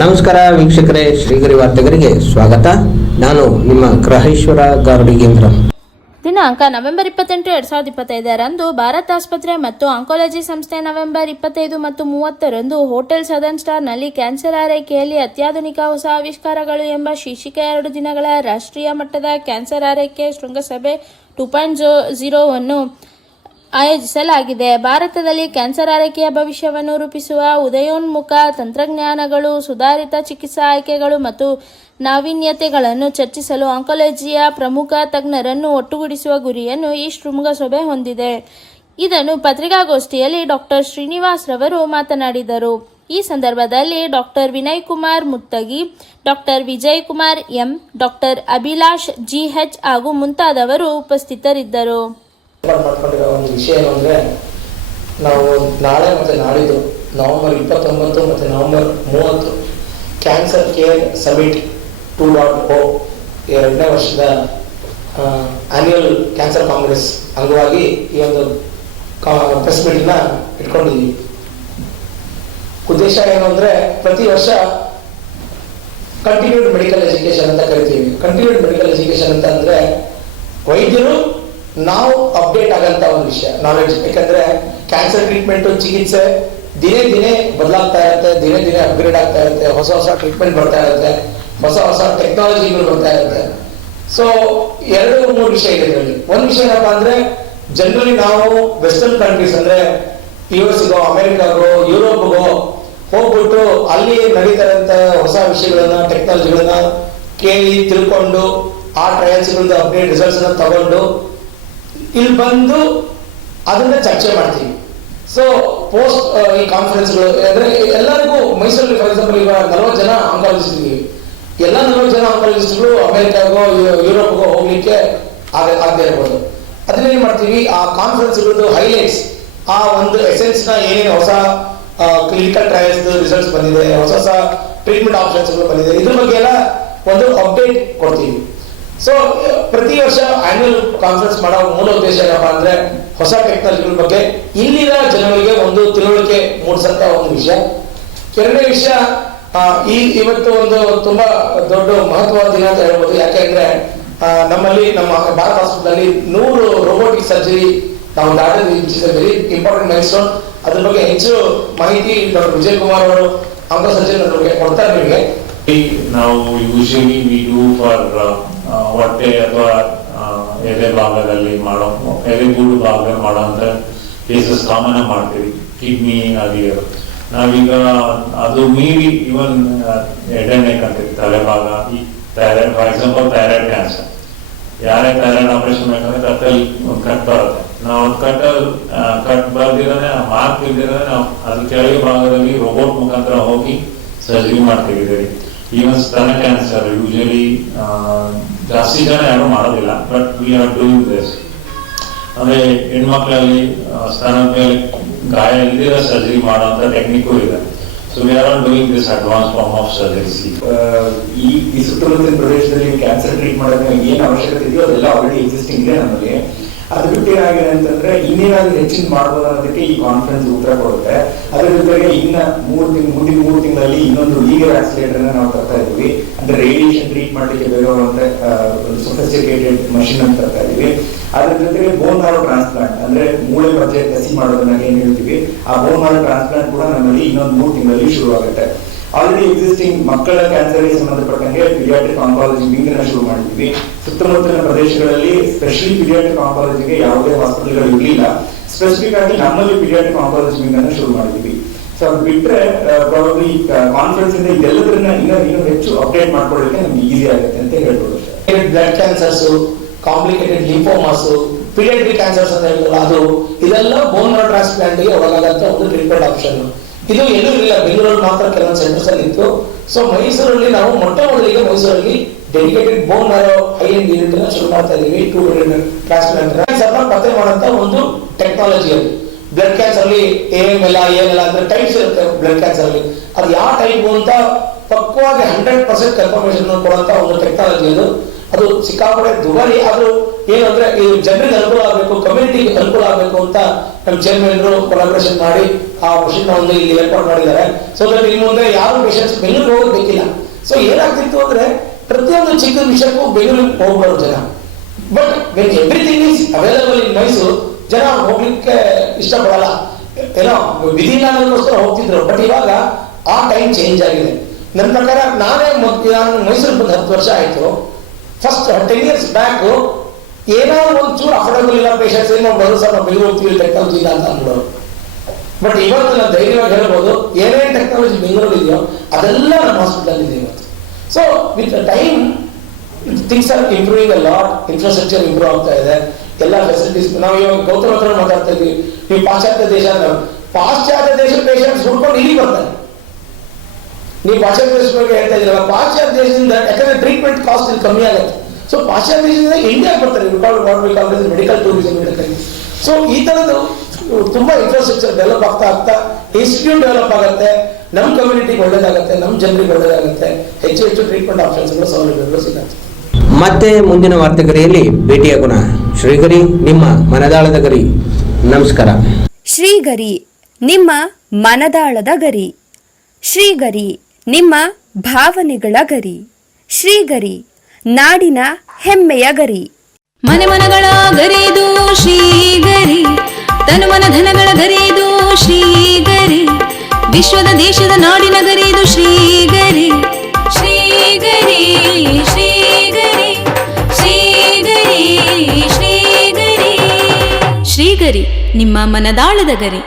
ನಮಸ್ಕಾರ ವೀಕ್ಷಕರೇ, ಶ್ರೀಗರಿ ವಾರ್ತೆಗರಿಗೆ ಸ್ವಾಗತ. ನಾನು ನಿಮ್ಮ ಗ್ರಹೇಶ್ವರ ಗಾರ್ಡಿಗೇಂದ್ರ. ದಿನಾಂಕ ನವೆಂಬರ್ 28, 2025ರಂದು ಭಾರತ್ ಆಸ್ಪತ್ರೆ ಮತ್ತು ಆಂಕಾಲಜಿ ಸಂಸ್ಥೆ ನವೆಂಬರ್ 25 ಮತ್ತು 30ರಂದು ಹೋಟೆಲ್ ಸದರ್ನ್ ಸ್ಟಾರ್ನಲ್ಲಿ ಕ್ಯಾನ್ಸರ್ ಆರೈಕೆಯಲ್ಲಿ ಅತ್ಯಾಧುನಿಕ ಹೊಸ ಆವಿಷ್ಕಾರಗಳು ಎಂಬ ಶೀರ್ಷಿಕೆ 2 ದಿನಗಳ ರಾಷ್ಟ್ರೀಯ ಮಟ್ಟದ ಕ್ಯಾನ್ಸರ್ ಆರೈಕೆ ಶೃಂಗಸಭೆ 2.0 ಅನ್ನು ಆಯೋಜಿಸಲಾಗಿದೆ. ಭಾರತದಲ್ಲಿ ಕ್ಯಾನ್ಸರ್ ಆರೈಕೆಯ ಭವಿಷ್ಯವನ್ನು ರೂಪಿಸುವ ಉದಯೋನ್ಮುಖ ತಂತ್ರಜ್ಞಾನಗಳು, ಸುಧಾರಿತ ಚಿಕಿತ್ಸಾ ಆಯ್ಕೆಗಳು ಮತ್ತು ನಾವೀನ್ಯತೆಗಳನ್ನು ಚರ್ಚಿಸಲು ಆಂಕಾಲಜಿಯ ಪ್ರಮುಖ ತಜ್ಞರನ್ನು ಒಟ್ಟುಗೂಡಿಸುವ ಗುರಿಯನ್ನು ಈ ಶೃಂಗಸಭೆ ಹೊಂದಿದೆ. ಇದನ್ನು ಪತ್ರಿಕಾಗೋಷ್ಠಿಯಲ್ಲಿ ಡಾಕ್ಟರ್ ಶ್ರೀನಿವಾಸ್ ರವರು ಮಾತನಾಡಿದರು. ಈ ಸಂದರ್ಭದಲ್ಲಿ doctor Vinay Kumar Muttagi, doctor Vijay Kumar M, doctor Abhilash GH ಹಾಗೂ ಮುಂತಾದವರು ಉಪಸ್ಥಿತರಿದ್ದರು. ಮಾಡ್ಕೊಂಡಿರೋ ಒಂದು ವಿಷಯ ಏನು ಅಂದರೆ, ನಾವು ನಾಳೆ ಮತ್ತು ನಾಡಿದ್ದು ನವೆಂಬರ್ 29 ಮತ್ತು ನವೆಂಬರ್ 30 ಕ್ಯಾನ್ಸರ್ ಕೇರ್ ಸಮಿಟ್ 2.0 2ನೇ ವರ್ಷದ ಆನ್ಯುವಲ್ ಕ್ಯಾನ್ಸರ್ ಕಾಂಗ್ರೆಸ್ ಅಂಗವಾಗಿ ಈ ಒಂದು ಪ್ರೆಸ್ ಮೀಟನ್ನ ಇಟ್ಕೊಂಡಿದ್ದೀವಿ. ಉದ್ದೇಶ ಏನು ಅಂದರೆ, ಪ್ರತಿ ವರ್ಷ ಕಂಟಿನ್ಯೂಡ್ ಮೆಡಿಕಲ್ ಎಜುಕೇಶನ್ ಅಂತ ಕರಿತೀವಿ. ಕಂಟಿನ್ಯೂಡ್ ಮೆಡಿಕಲ್ ಎಜುಕೇಶನ್ ಅಂತ ಅಂದರೆ ವೈದ್ಯರು ನಾವು ಅಪ್ಡೇಟ್ ಆಗಂತ ಒಂದು ವಿಷಯ, ನಾಲೆಡ್ಜ್. ಯಾಕಂದ್ರೆ ಕ್ಯಾನ್ಸರ್ ಟ್ರೀಟ್ಮೆಂಟ್, ಚಿಕಿತ್ಸೆ ದಿನೇ ದಿನೇ ಬದಲಾಗ್ತಾ ಇರುತ್ತೆ, ದಿನೇ ದಿನೇ ಅಪ್ಗ್ರೇಡ್ ಆಗ್ತಾ ಇರುತ್ತೆ, ಹೊಸ ಹೊಸ ಟ್ರೀಟ್ಮೆಂಟ್ ಬರ್ತಾ ಇರುತ್ತೆ, ಹೊಸ ಹೊಸ ಟೆಕ್ನಾಲಜಿಗಳು ಬರ್ತಾ ಇರುತ್ತೆ. ಸೊ 2-3 ವಿಷಯ ಇದೆ ಇದರಲ್ಲಿ. ಒಂದು ವಿಷಯ ಏನಪ್ಪಾ ಅಂದ್ರೆ, ಜನರಲಿ ನಾವು ವೆಸ್ಟರ್ನ್ ಕಂಟ್ರೀಸ್ ಅಂದ್ರೆ US-ಗೋ, ಅಮೆರಿಕಾಗೋ, ಯುರೋಪ್ಗೋ ಹೋಗ್ಬಿಟ್ಟು ಅಲ್ಲಿ ನಡೀತಾ ಇರೋಂಥ ಹೊಸ ವಿಷಯಗಳನ್ನ, ಟೆಕ್ನಾಲಜಿಗಳನ್ನ ಕೇಳಿ ತಿಳ್ಕೊಂಡು ಆ ಟ್ರಯಲ್ಸ್ಗಳನ್ನ ಅಪ್ಡೇಟ್ ರಿಸಲ್ಟ್ಸ್ ಅನ್ನ ತಗೊಂಡು ಇಲ್ಲಿ ಬಂದು ಅದನ್ನ ಚರ್ಚೆ ಮಾಡ್ತೀವಿ. ಸೊ ಪೋಸ್ಟ್ ಈ ಕಾನ್ಫರೆನ್ಸ್ಗಳು ಅಂದ್ರೆ ಎಲ್ಲರಿಗೂ ಮೈಸೂರಲ್ಲಿ ಫಾರ್ ಎಕ್ಸಾಂಪಲ್ ಈಗ 40 ಜನ ಆಂಕಾಲಜಿಸ್ಟ್ ಇದ್ದೀವಿ. ಎಲ್ಲ 40 ಜನ ಆಂಕಾಲಜಿಸ್ಟ್ಗಳು ಅಮೆರಿಕಾಗೋ ಯುರೋಪ್ಗೋ ಹೋಗ್ಲಿಕ್ಕೆ ಆಗದೆ ಇರ್ಬೋದು. ಅದನ್ನ ಏನ್ ಮಾಡ್ತೀವಿ, ಆ ಕಾನ್ಫರೆನ್ಸ್ಗಳದ್ದು ಹೈಲೈಟ್ಸ್, ಆ ಒಂದು ಎಸೆನ್ಸ್ ನ ಏನೇನು ಹೊಸ ಕ್ಲಿನಿಕಲ್ ಟ್ರಯಲ್ಸ್ ರಿಸಲ್ಟ್ಸ್ ಬಂದಿದೆ, ಹೊಸ ಹೊಸ ಟ್ರೀಟ್ಮೆಂಟ್ ಆಪ್ಷನ್ಸ್ ಬಂದಿದೆ, ಇದ್ರ ಬಗ್ಗೆ ಎಲ್ಲ ಒಂದು ಅಪ್ಡೇಟ್ ಕೊಡ್ತೀವಿ. ಸೊ ಪ್ರತಿ ವರ್ಷ ಆನ್ಯುವಲ್ ಕಾನ್ಫರೆನ್ಸ್ ಮಾಡೋ ಮೂಲ ಉದ್ದೇಶ ಏನಪ್ಪಾ ಅಂದ್ರೆ, ಹೊಸ ಟೆಕ್ನಾಲಜಿಗಳ ಬಗ್ಗೆ ಇಲ್ಲಿನ ಜನರಿಗೆ ಒಂದು ತಿಳುವಳಿಕೆ ಮೂಡಿಸಂತ ಒಂದು ವಿಷಯ. ಎರಡನೇ ವಿಷಯ, ಇವತ್ತು ಒಂದು ತುಂಬಾ ದೊಡ್ಡ ಮಹತ್ವದ ದಿನ ಅಂತ ಹೇಳ್ಬೋದು. ಯಾಕೆಂದ್ರೆ ನಮ್ಮಲ್ಲಿ ನಮ್ಮ ಭಾರತ ಹಾಸ್ಪಿಟಲ್ 100 ರೋಬೋಟಿಕ್ ಸರ್ಜರಿ ನಾವು ದಾಟಿದ ವೆರಿ ಇಂಪಾರ್ಟೆಂಟ್ ಮೈಲ್ ಸ್ಟೋನ್. ಅದ್ರ ಬಗ್ಗೆ ಹೆಚ್ಚು ಮಾಹಿತಿ ಡಾಕ್ಟರ್ ವಿಜಯ್ ಕುಮಾರ್ ಅವರು ಆಂಕೋ ಸರ್ಜರಿ ಬಗ್ಗೆ ಕೊಡ್ತಾರೆ ನಿಮಗೆ. ನಾವು ಯೂಶಲಿ ವಿ ಡೂ ಫಾರ್ ಹೊಟ್ಟೆ ಅಥವಾ ಎದೆ ಭಾಗದಲ್ಲಿ ಮಾಡೋ, ಎದೆಗೂಡು ಭಾಗದಲ್ಲಿ ಮಾಡುವಂತ ಕೇಸಸ್ ಕಾಮನ್ ಮಾಡ್ತೀವಿ. ಕಿಡ್ನಿ ಆಗಿರೋ ನಾವೀಗ ಅದು ಮೀರಿ ಇವನ್ ಎಡೆನೆಕ್ ಅಂತೀವಿ, ತಲೆಭಾಗ, ಈ thyroid for example thyroid cancer. ಯಾರೇ ಥೈರಾಯ್ಡ್ ಆಪರೇಷನ್ ಬೇಕಂದ್ರೆ ಕತ್ತಲ್ಲಿ ಕಟ್ ಬರುತ್ತೆ. ನಾವು ಕಟ್ ಬರ್ದಿರೋದೇ, ಮಾರ್ಕ್ ಇಲ್ದಿರೋದೇ ನಾವು ಅದ್ರ ಕೆಳಗೆ ಭಾಗದಲ್ಲಿ ರೋಬೋಟ್ ಮುಖಾಂತರ ಹೋಗಿ ಸರ್ಜರಿ ಮಾಡ್ತಿದ್ದೀವಿ. ಈವನ್ ಸ್ತನ ಕ್ಯಾನ್ಸರ್ ಯೂಶಲಿ ಜಾಸ್ತಿ ಜನ ಯಾರು ಮಾಡೋದಿಲ್ಲ, but we are doing this. ಅಂದ್ರೆ ಹೆಣ್ಮಕ್ಳಲ್ಲಿ ಸ್ತನದ ಮೇಲೆ ಗಾಯ ಇಲ್ದಿರೋ ಸರ್ಜರಿ ಮಾಡುವಂತ ಟೆಕ್ನಿಕ್ಕು ಇದೆ. So we are doing this advance form of surgeries. ಈ ಸುತ್ತಮುತ್ತಲಿನ ಪ್ರದೇಶದಲ್ಲಿ ಕ್ಯಾನ್ಸರ್ ಟ್ರೀಟ್ ಮಾಡೋಕೆ ಏನು ಅವಶ್ಯಕತೆ ಇದೆಯೋ ಅದೆಲ್ಲ ಆಲ್ರೆಡಿ ಎಕ್ಸಿಸ್ಟಿಂಗ್ ಇದೆ ನಮಗೆ. ಅದು ಬಿಟ್ಟು ಏನಾಗಿದೆ ಅಂತಂದ್ರೆ, ಇನ್ನೇನಾದ್ರೂ ಹೆಚ್ಚಿನ ಮಾಡ್ಬೋದು ಅನ್ನೋದಕ್ಕೆ ಈ ಕಾನ್ಫರೆನ್ಸ್ ಉತ್ತರ ಕೊಡುತ್ತೆ. ಅದ್ರ ಜೊತೆಗೆ ಮುಂದಿನ 3 ತಿಂಗಳಲ್ಲಿ ಇನ್ನೊಂದು ಲೀಗಲ್ ಆಕ್ಸಿಲೇಟರ್ ನಾವು ತರ್ತಾ ಇದೀವಿ. ಅಂದ್ರೆ ರೇಡಿಯೇಷನ್ ಟ್ರೀಟ್ ಮಾಡ್ಲಿಕ್ಕೆ ಬೇಕಾಗುವಂತ ಒಂದು ಸೊಫಿಸ್ಟಿಕೇಟೆಡ್ ಮಷಿನ್ ಅಂತ ತರ್ತಾ ಇದೀವಿ. ಅದ್ರ ಜೊತೆಗೆ ಬೋನ್ ಮ್ಯಾರೋ ಟ್ರಾನ್ಸ್ಪ್ಲಾಂಟ್, ಅಂದ್ರೆ ಮೂಳೆ ಮಜ್ಜೆ ಕಸಿ ಮಾಡೋದನ್ನ ಏನ್ ಹೇಳ್ತೀವಿ, ಆ ಬೋನ್ ಮ್ಯಾರೋ ಟ್ರಾನ್ಸ್ಪ್ಲಾಂಟ್ ಕೂಡ ನಮ್ಮಲ್ಲಿ ಇನ್ನೊಂದು 3 ತಿಂಗಳಲ್ಲಿ ಶುರು ಆಗುತ್ತೆ. ಆಲ್ರೆಡಿ ಎಕ್ಸಿಸ್ಟಿಂಗ್ ಮಕ್ಕಳ ಕ್ಯಾನ್ಸರ್ಗೆ ಸಂಬಂಧಪಟ್ಟಂಗೆ ಪೀಡಿಯಾಟ್ರಿಕ್ ಆಂಕಾಲಜಿ ವಿಂಗ್ ನ ಶುರು ಮಾಡಿದ್ವಿ. ಸುತ್ತಮುತ್ತಲಿನ ಪ್ರದೇಶಗಳಲ್ಲಿ ಸ್ಪೆಷಲಿ ಪೀಡಿಯಾಟ್ರಿಕ್ ಆಂಕಾಲಜಿಗೆ ಯಾವುದೇ ಹಾಸ್ಪಿಟಲ್ಗಳು ಇರಲಿಲ್ಲ. ಸ್ಪೆಸಿಫಿಕ್ ಆಗಿ ನಮ್ಮಲ್ಲಿ ಪೀಡಿಯಾಟ್ರಿಕ್ ಆಂಕಾಲಜಿ ವಿಂಗ್ ಅನ್ನು ಶುರು ಮಾಡಿದ್ವಿ. ಸೊ ಅದು ಬಿಟ್ಟರೆ ಪ್ರಾಬಬ್ಲಿ ಕಾನ್ಫರೆನ್ಸ್ ಇಂದ ಇದೆಲ್ಲದನ್ನ ಇನ್ನೂ ಹೆಚ್ಚು ಅಪ್ಡೇಟ್ ಮಾಡ್ಕೊಳ್ಳಿಕ್ಕೆ ನಮ್ಗೆ ಈಸಿ ಆಗುತ್ತೆ ಅಂತ ಹೇಳ್ಬೋದು. Blood cancers, complicated lymphomas, paediatric cancers ಅಂತ ಹೇಳ್ತಲ್ಲ, ಅದು ಇದೆಲ್ಲ ಬೋನ್ ಮ್ಯಾರೋ ಟ್ರಾನ್ಸ್ಪ್ಲಾಂಟ್ ಗೆ ಒಳಗಾಗಂತ ಒಂದು ಟ್ರೀಟ್ಮೆಂಟ್ ಆಪ್ಷನ್. ಇದು ಎಲ್ಲೂ ಇಲ್ಲ, ಬೆಂಗಳೂರಲ್ಲಿ ಮಾತ್ರ ಕೆಲವೊಂದು ಸೆಂಟರ್ಸ್ ಅಲ್ಲಿ ಇತ್ತು. ಸೊ ಮೈಸೂರಲ್ಲಿ ನಾವು ಮೊಟ್ಟ ಮೊದಲಿಗೆ ಮೈಸೂರಲ್ಲಿ dedicated bone marrow high-end unit ಅನ್ನ ಶುರು ಮಾಡ್ತಾ ಇದೀವಿ. 200 ಟ್ರಾನ್ಸ್ಪ್ಲಾಂಟ್ ಕ್ಯಾನ್ಸರ್ ಪತ್ತೆ ಮಾಡುವಂತ ಒಂದು ಟೆಕ್ನಾಲಜಿ ಅದು. ಬ್ಲಡ್ ಕ್ಯಾನ್ಸರ್ ಅಲ್ಲಿ AML ಅಂದ್ರೆ ಟೈಪ್ಸ್ ಇರುತ್ತೆ. ಬ್ಲಡ್ ಕ್ಯಾನ್ಸರ್ ಅಲ್ಲಿ ಅದು ಯಾವ ಟೈಪ್ ಅಂತ ಪಕ್ವವಾಗಿ 100% ಕನ್ಫರ್ಮೇಶನ್ ಕೊಡುವಂತ ಒಂದು ಟೆಕ್ನಾಲಜಿ ಅದು. ಅದು ಸಿಕ್ಕಾಪಟ್ಟೆ ದುಬಾರಿ. ಆದ್ರೂ ಏನು ಅಂದ್ರೆ ಇದು ಜನರಿಗೆ ಅನುಕೂಲ ಆಗಬೇಕು, ಕಮ್ಯುನಿಟಿಗೆ ಅನುಕೂಲ ಆಗಬೇಕು ಅಂತ ನಮ್ಮ ಚೇರ್ಮನ್ ಕೊಲಾಬ್ರೇಷನ್ ಮಾಡಿ ಆ ಮಷಿನ್ ಒಂದು ಇಲ್ಲಿ ಏರ್ಪಾಡು ಮಾಡಿದ್ದಾರೆ. ಸೊ ದಟ್ ಇನ್ನು ಮುಂದೆ ಯಾರು ಪೇಷಂಟ್ಸ್ ಬೆಂಗಳೂರಿಗೆ ಹೋಗೋದು ಬೇಕಿಲ್ಲ. ಸೊ ಏನಾಗ್ತಿತ್ತು ಅಂದ್ರೆ ಪ್ರತಿಯೊಂದು ಚಿಕ್ಕ ವಿಷಯಕ್ಕೂ ಬೆಂಗಳೂರಿಗೆ ಹೋಗ್ಬಾರ್ದು ಜನ. But when everything is available in Mysuru, ಜನ ಹೋಗ್ಲಿಕ್ಕೆ ಇಷ್ಟಪಡಲ್ಲ. ಏನೋ ವಿಧಿನಾಗೋಸ್ಕರ ಹೋಗ್ತಿದ್ರು. ಬಟ್ ಇವಾಗ ಆ ಟೈಮ್ ಚೇಂಜ್ ಆಗಿದೆ. ನನ್ನ ಪ್ರಕಾರ ನಾನು ಮೈಸೂರಿಗೆ ಬಂದು 10 ವರ್ಷ ಆಯ್ತು. ಫಸ್ಟ್ 10 years ಬ್ಯಾಕ್ ಏನೋ ಒಂಚೂರು ಅಫೋರ್ಡಬಲ್ ಇಲ್ಲ ಪೇಷಂಟ್ಸ್, ಏನೋ ಬರೋ ಸರ್ ನಾವು ಬೆಂಗಳೂರು ಹೋಗ್ತೀವಿ ಟೆಕ್ನಾಲಜಿ ಇಲ್ಲ ಅಂತ ಅಂದ್ಬಿಡೋರು. ಬಟ್ ಇವತ್ತು ನಾವು ಧೈರ್ಯವಾಗಿ ಹೇಳ್ಬೋದು, ಏನೇನು ಟೆಕ್ನಾಲಜಿ ಬೆಂಗಳೂರು ಇದೆಯೋ ಅದೆಲ್ಲ ನಮ್ಮ ಹಾಸ್ಪಿಟಲ್ ಇದೆ ಇವತ್ತು. So with time things are improving a lot, infrastructure improve ಆಗ್ತಾ ಇದೆ, ಎಲ್ಲ ಫೆಸಿಲಿಟೀಸ್. ನಾವು ಇವಾಗ ಗೌತಮ್ ಹತ್ರ ಮಾತಾಡ್ತಾ ಇದ್ವಿ, ನೀವು ಪಾಶ್ಚಾತ್ಯ ದೇಶ ಪೇಷಂಟ್ಸ್ ಹುಡ್ಕೊಂಡು ಇಲ್ಲಿ ಬರ್ತಾರೆ. ನೀವು ಪಾಶ್ಚಾತ್ಯ ದೇಶ ಬಗ್ಗೆ ಹೇಳ್ತಾ ಇದ್ದೀರಲ್ಲ, ಪಾಶ್ಚಾತ್ಯ ದೇಶದಿಂದ ಯಾಕಂದ್ರೆ ಟ್ರೀಟ್ಮೆಂಟ್ ಕಾಸ್ಟ್ ಇಲ್ಲಿ ಕಮ್ಮಿ ಆಗುತ್ತೆ. ಸೊ ಪಾಶ್ಚಾತ್ಯ ದೇಶದಿಂದ ಇಂಡಿಯಾಗೆ ಬರ್ತಾರೆ, ಮೆಡಿಕಲ್ ಟೂರಿಸಂ. ಸೊ ಈ ತರದ್ದು ತುಂಬಾ ಇನ್ಫ್ರಾಸ್ಟ್ರಕ್ಚರ್ ಡೆವಲಪ್ ಆಗ್ತಾ ಇನ್ಸ್ಟಿಟ್ಯೂಟ್ ಡೆವಲಪ್ ಆಗುತ್ತೆ, ನಮ್ಮ ಕಮ್ಯುನಿಟಿಗೆ ಒಳ್ಳೇದಾಗುತ್ತೆ, ನಮ್ಮ ಜನರಿಗೆ ಒಳ್ಳೇದಾಗುತ್ತೆ, ಹೆಚ್ಚು ಟ್ರೀಟ್ಮೆಂಟ್ ಆಪ್ಷನ್ಸ್ಗಳು ಸೌಲಭ್ಯಗಳು ಸಿಗುತ್ತೆ. ಮತ್ತೆ ಮುಂದಿನ ವಾರ್ತೆಗರಿಯಲ್ಲಿ ಭೇಟಿಯಾಗೋಣ. ಶ್ರೀಗರಿ, ನಿಮ್ಮ ಮನದಾಳದ ಗರಿ. ನಮಸ್ಕಾರ. ಶ್ರೀಗರಿ, ನಿಮ್ಮ ಮನದಾಳದ ಗರಿ. ಶ್ರೀಗರಿ, ನಿಮ್ಮ ಭಾವನೆಗಳ ಗರಿ. ಶ್ರೀಗರಿ, ನಾಡಿನ ಹೆಮ್ಮೆಯ ಗರಿ. ಮನೆ ಮನಗಳ ಗರಿದು ಶ್ರೀಗರಿ, ತನು ಮನ ಧನಗಳ ಗರಿದು ಶ್ರೀಗರಿ, ವಿಶ್ವದ ದೇಶದ ನಾಡಿನ ಗರಿದು ಶ್ರೀಗರಿ. ಶ್ರೀಗರಿ ಶ್ರೀಗರಿ ಶ್ರೀಗರಿ ಶ್ರೀಗರಿ ಶ್ರೀಗರಿ, ನಿಮ್ಮ ಮನದಾಳದ ಗರಿ.